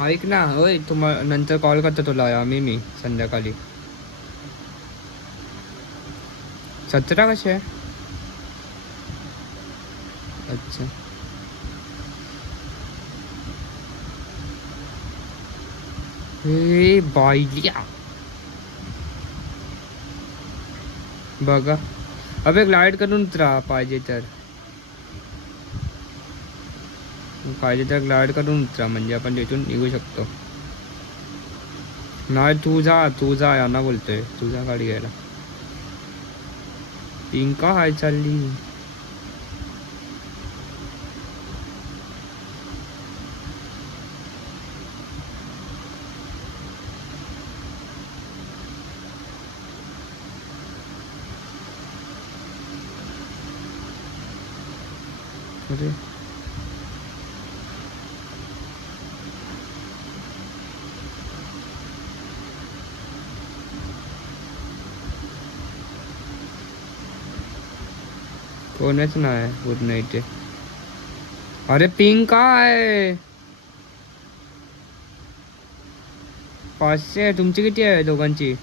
ऐक ना, होय तुम्हाला नंतर कॉल करतो तुला मी संध्याकाळी. 17 कसे आहे? अच्छा. हे बायलिया. बघा. अबे ग्लाइड करून उतरा पाहिजे तर. पाहिजे तर ग्लाइड करून उतरा म्हणजे आपण तिथून निघू शकतो. नाही तू जा यांना बोलतोय तुझा गाडी घ्यायला. पिंका हाय चालली. अरे कोणच नाही पूर्ण इथे. अरे पिंक आहे. 500 तुमची किती आहे दोघांची?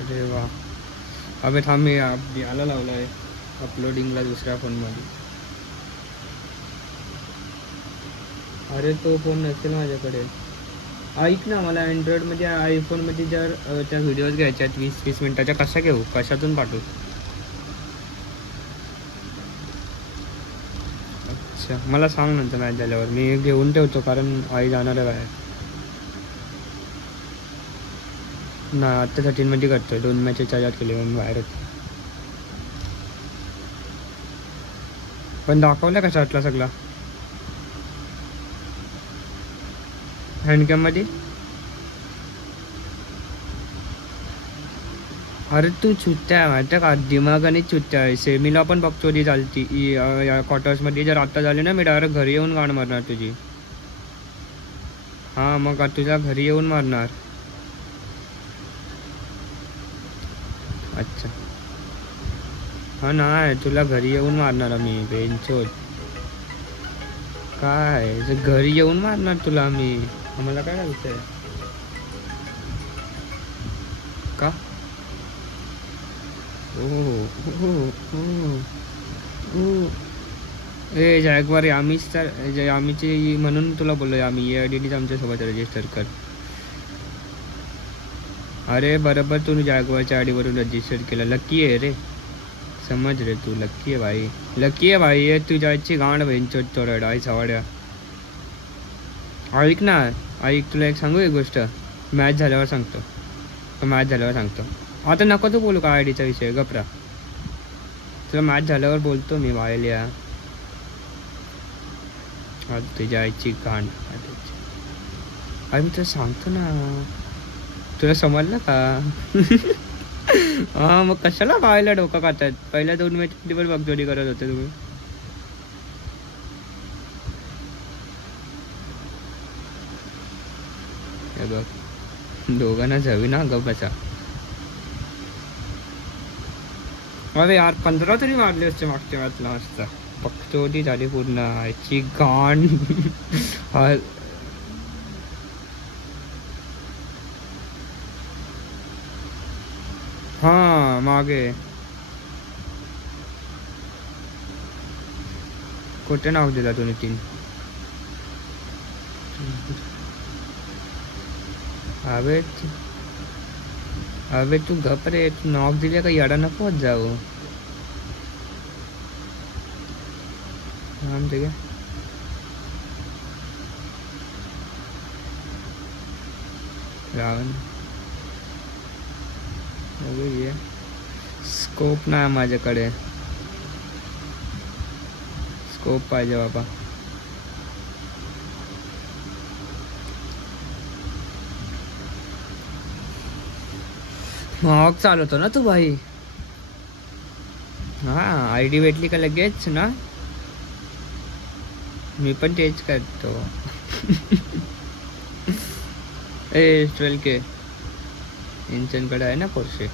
अरे वा. अबे थांब मी याला लावला आहे अपलोडिंगला दुसऱ्या फोनमध्ये. अरे तो फोन नसेल माझ्याकडे. ऐक ना मला अँड्रॉइडमध्ये आयफोनमध्ये जर त्या व्हिडिओज घ्यायच्या आहेत 20-20 मिनटाच्या कशा घेऊ कशातून पाठवू? अच्छा मला सांग नंतर मॅच झाल्यावर मी घेऊन ठेवतो कारण आई जाणार आहे बाहेर. ना आत्ता 13मध्ये करतोय 2 मॅचेस चार्जात केले म्हणून बाहेर होतो. पण दाखवलं कशा वाटला सगळा हँडकॅममध्ये? अरे तू चुत्या आहे माहिती आहे का दिमागाने चुत्या आहे. सेमीला पण बघतो ती चालती या क्वार्टर्समध्ये जर आत्ता झाली ना मी डायरेक्ट घरी येऊन गाण मारणार तुझी. हां मग तुझ्या घरी येऊन मारणार. अच्छा. हां नाही तुला घरी येऊन मारणार मी बेंचोद. काय घरी येऊन मारणार तुला मी. आम्हाला काय करायचं आहे का? ओ ओ ओ ओ. ए जॅगवार आम्हीच तर आम्हीची म्हणून तुला बोललो आम्ही ए आय डी डीच आमच्यासोबत रजिस्टर कर. अरे बरोबर तू जॅगवारच्या आडीवरून रजिस्टर केलं लकी आहे रे. समज रे तू लकी आहे भाई. लकी आहे भाई आहे तू जायची गाण वेंचोद चोरड आई सवाड्या. ऐक ना. ऐक तुला एक सांगू एक गोष्ट. मॅच झाल्यावर सांगतो. मॅच झाल्यावर सांगतो. आता नको तू बोलू का आय डीचा विषय गपरा. तुला मॅच झाल्यावर बोलतो मी वायल्या. आज तुझ्या आईची घाण. अरे मी तुला सांगतो ना. तुला समजलं का? हां मग कशाला पाहायला डोकं खातात पहिल्या 2 मॅच पण बगजोडी करत होते तुम्ही. हे बघ दोघांना जावी ना गप बसा. अरे यार 15 तरी मारले असते मागच्या मॅचला मस्त. बगचोदी झाली पूर्ण आईची घाण. हा. हां मागे कुठे नाव दिला तुम्ही 3? अबे अबे तू गप रे तू नॉक दिले का येडा नको होत जाऊ. हां ठीक आहे. रावण बघूया. स्कोप नाही माझ्याकडे. स्कोप पाहिजे बाबा. मॉक चालवतो ना तू भाई. हां आय डी भेटली का लगेच ना. मी पण तेच करतो. ए 12K इंचनकडे आहे ना पोर्शे.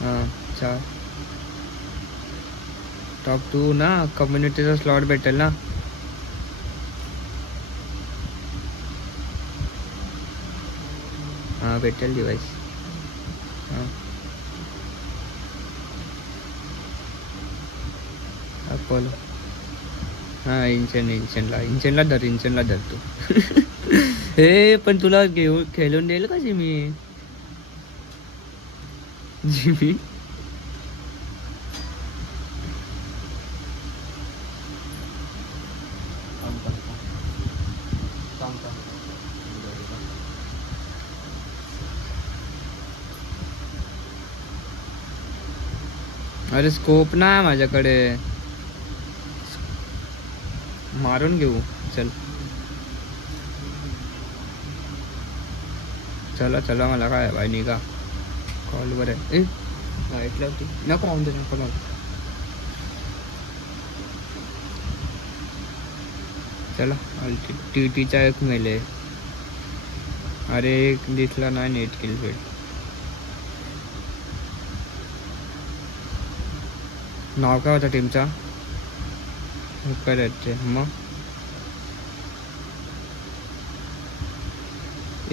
हां चार टॉप 2 ना कम्युनिटीचा स्लॉट भेटेल ना. हां भेटेल डिवाइस. हां अपोलो. हां इंचनला धर तू. हे पण तुला घेऊन खेळून देईल का जिमी. जिमी अरे स्कोप नाही माझ्याकडे. मारून घेऊ चल. चला मला काय भाई निघा. कॉलवर आहे. ए लाईट लावती नको राहून दे नको लावू. चला टीटीचा एक मेले. अरे एक दिसला नाही नेट किल फिट. नाव काय होता टीमचा. करायचे मग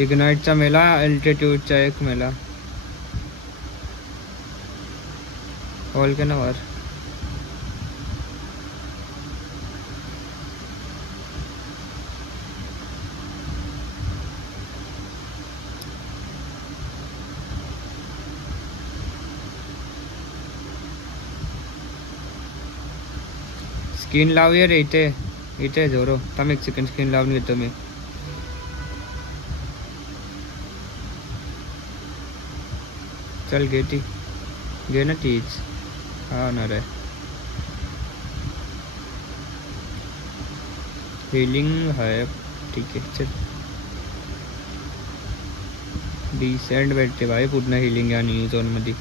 इग्नाइटचा मेला. अल्टिट्यूडचा एक मेला. कॉल के नावर स्किन लावूया रे. इथे जोरो थांब एक सेकंड स्किन लावून घेतो मी. चल घे ना तीच. हा ना रे हिलिंग है ठीक आहे चल. डिसेंट भेटते भाई पूर्ण हिलिंग या न्यू झोनमध्ये.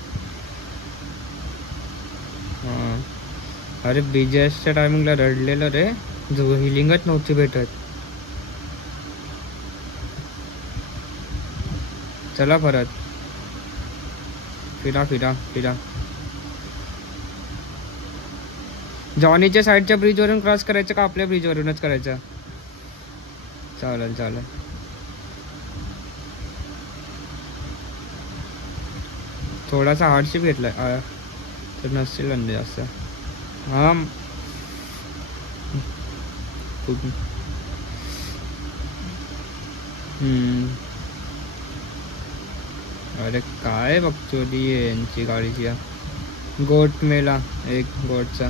हां अरे बीजेसच्या टायमिंगला रडलेलं रे. जो हिलिंगच नव्हती भेटत. चला परत फिरा. जॉनीच्या साईडच्या ब्रिजवरून क्रॉस करायचं का आपल्या ब्रिजवरूनच करायचं. चालेल. थोडासा हार्डशिप घेतला तर नसेल म्हणजे जास्त. हां अरे काय बघतो ती यांची गाडीची. गोट मेला एक गोटचा.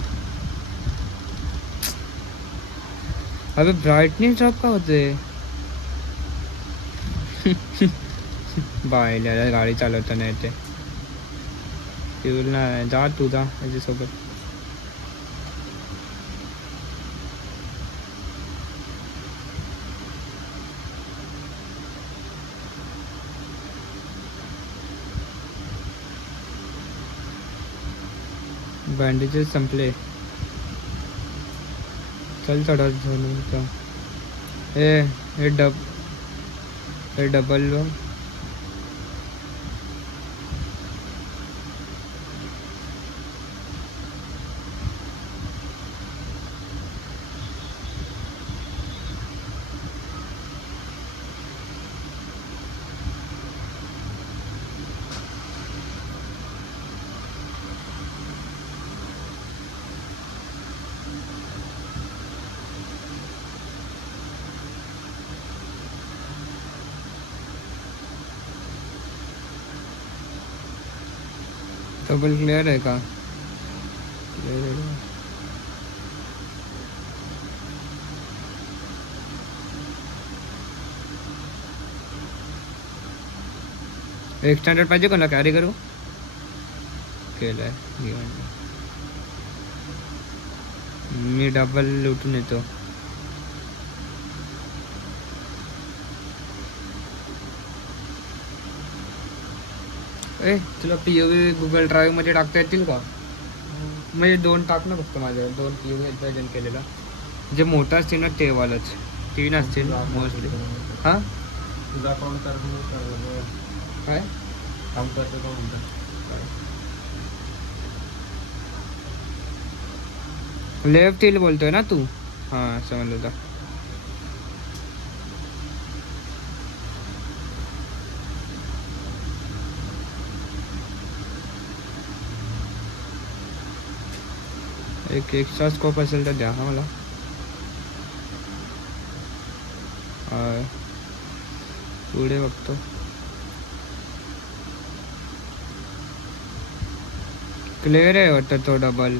अबे ब्राईटनेस ड्रॉप का होते. बायला गाडी चालवताना येते. नाही जा तू जा त्याच्यासोबत. बँडेजेस संपले. चल थोडा झोन. हे डबल डबल क्लियर आहे का. एक स्टँडर्ड पाहिजे कोणाला कॅरी करू. केलंय मी डबल लुटून येतो. ए तुला POV गुगल ड्राईव्ह मध्ये टाकता येतील का? म्हणजे 2 टाक ना फक्त माझ्याकडे 2 POV प्रेझेंट केलेला. जे मोठं असतील ना ते वालच 3 असतील मोस्टली. हां तुझा अकाउंट कर काय काम करतो का म्हणता? लेफ्ट हिल बोलतोय ना तू? हां समजलं होतं. एक एक्स्ट्रा स्कोप असेल तर द्या हा मला. पुढे बघतो. क्लिअर आहे वाटतं तो डबल.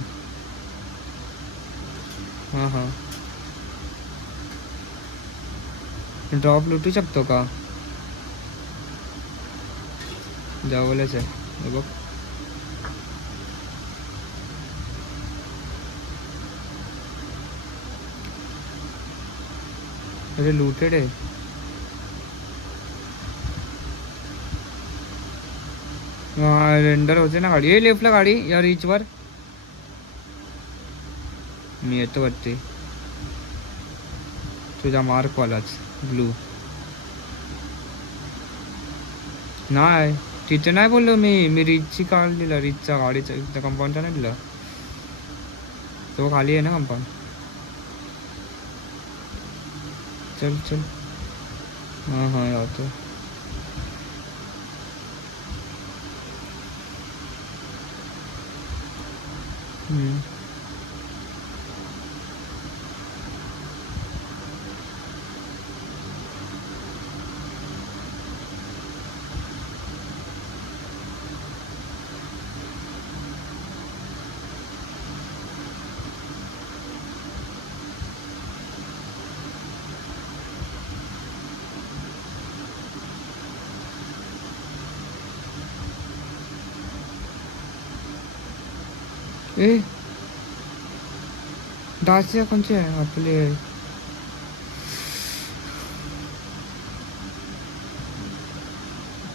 हां हां ड्रॉप लुटू शकतो का? जवळच आहे हे बघ. अरे लूटेड आहे. रेंडर होते ना गाडी. ये लेफ्टला गाडी या रिचवर. मी येतो वरती. तुझा मार्कवालाच ब्लू. नाही तिथे नाही बोललो मी रिचची कार दिला. रिचचा गाडीचा इथं कंपाऊंडचा नाही दिला. तो खाली आहे ना कंपाऊंड. चल चल. हां हां यावतो. ए दासिया कोणचे आहे आपले?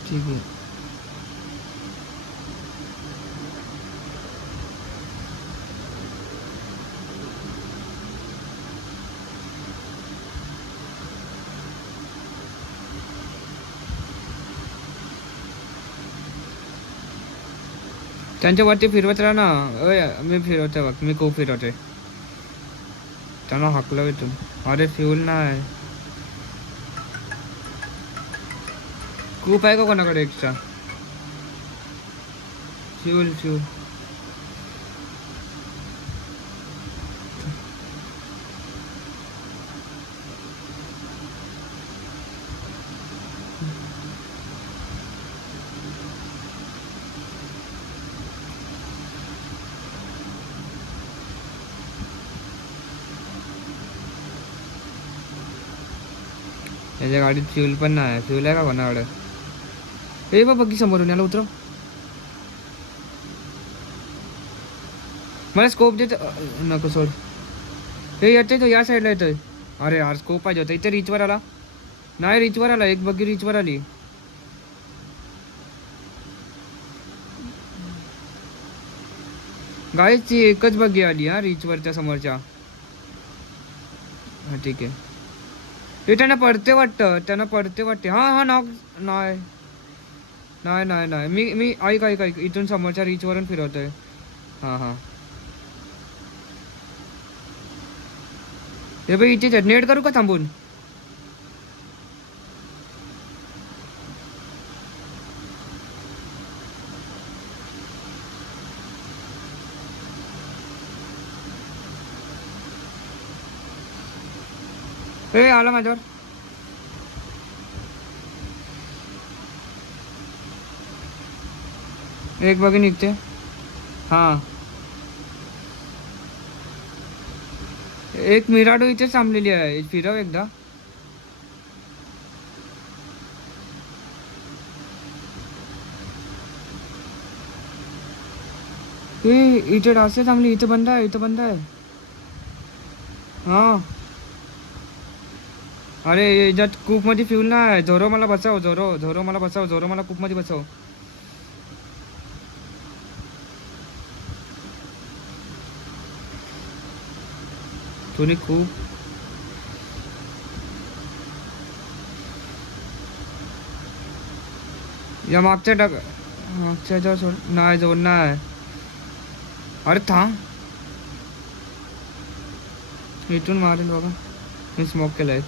ठीक आहे. त्यांच्या वरती फिरवत राहा ना. मी फिरवतोय बघ. मी खूप फिरवतोय. त्यांना हाकलं इथून. अरे फ्यूल नाही. खूप आहे का कोणाकडे एक्स्ट्रा? फ्यूल फ्यूल त्याच्या गाडीत फ्यूल पण नाही. फ्यूल आहे का कोणाकडे? हे बघ समोरून याला उतरव. मला स्कोप देत नको सोड. हे येतोय तो या साईडला येतोय. अरे यार स्कोप पाहिजे होता. इथे रिचवर आला. नाही रिचवर आला. एक बग्गी रिचवर आली. गाईची एकच बग्गी आली हा रिचवरच्या समोरच्या. हां ठीक आहे. हे त्यांना पडते वाटतं. त्यांना पडते वाटते. हां हां नॉक. नाही नाही नाही नाही मी ऐक ऐक ऐक इथून समोरच्या रिचवरून फिरवतोय. हां हां हे बाई इथे नेट करू का थांबून? हे आला माझ्यावर. एक बघी निघते. हां एक मिराडो इथेच थांबलेली आहे. फिरव एकदा. हे इथे डासे थांबली. इथं बंद आहे. इथं बंद आहे. हां अरे याच्यात कूपमध्ये फ्यूल नाही. झोरो मला बचाव. झोरो झोरो मला बचाव. झोरो मला कूपमध्ये बचाव. कोणी खूप या मागच्या ह्याच्यावर सोड नाही जोड नाही. अरे थांब इथून मारेल बघा मी स्मोक केलाय.